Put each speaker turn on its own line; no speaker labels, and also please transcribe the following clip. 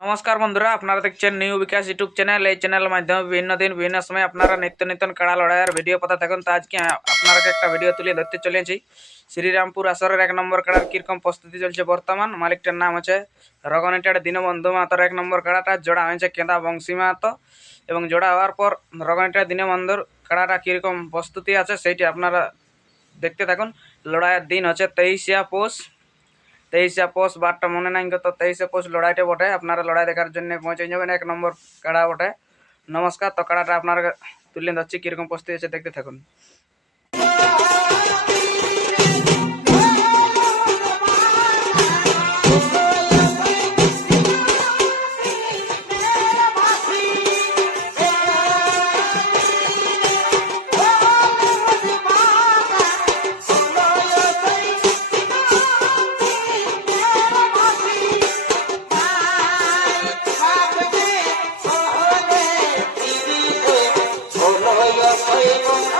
নমস্কার বন্ধুরা, আপনারা দেখছেন নিউ বিকাশ ইউটিউব চ্যানেল এই চ্যানেলের মাধ্যমে বিভিন্ন দিন, বিভিন্ন সময় আপনারা নিত্য নতুন কাড়া লড়াইয়ের ভিডিও পাতা থাকুন তো আজকে আপনারা একটা ভিডিও তুলে ধরতে চলেছি। শ্রীরামপুর আসরের এক নম্বর কাড়ার কীরকম প্রস্তুতি চলছে বর্তমান? মালিকটার নাম হচ্ছে রগনিটার দীনবন্ধু মাতার এক নম্বর কাড়াটা জোড়া হয়েছে কেঁদা বংশী মাহাতো এবং জোড়া হওয়ার পর রগনিটার দীনবন্ধুর কাড়াটা কীরকম প্রস্তুতি আছে, সেইটি আপনারা দেখতে থাকুন। লড়াইয়ের দিন হচ্ছে তেইশে পৌষ তেইশে পোষ বারটা মনে নাই তো তেইশে পোষ লড়াইটা বটে আপনারা লড়াই দেখার জন্য পৌঁছে যাবেন এক নম্বর কাড়া বটে নমস্কার তো কাড়াটা আপনারা তুলে ধরছি কীরকম প্রস্তুতি আছে দেখতে থাকুন Thank you.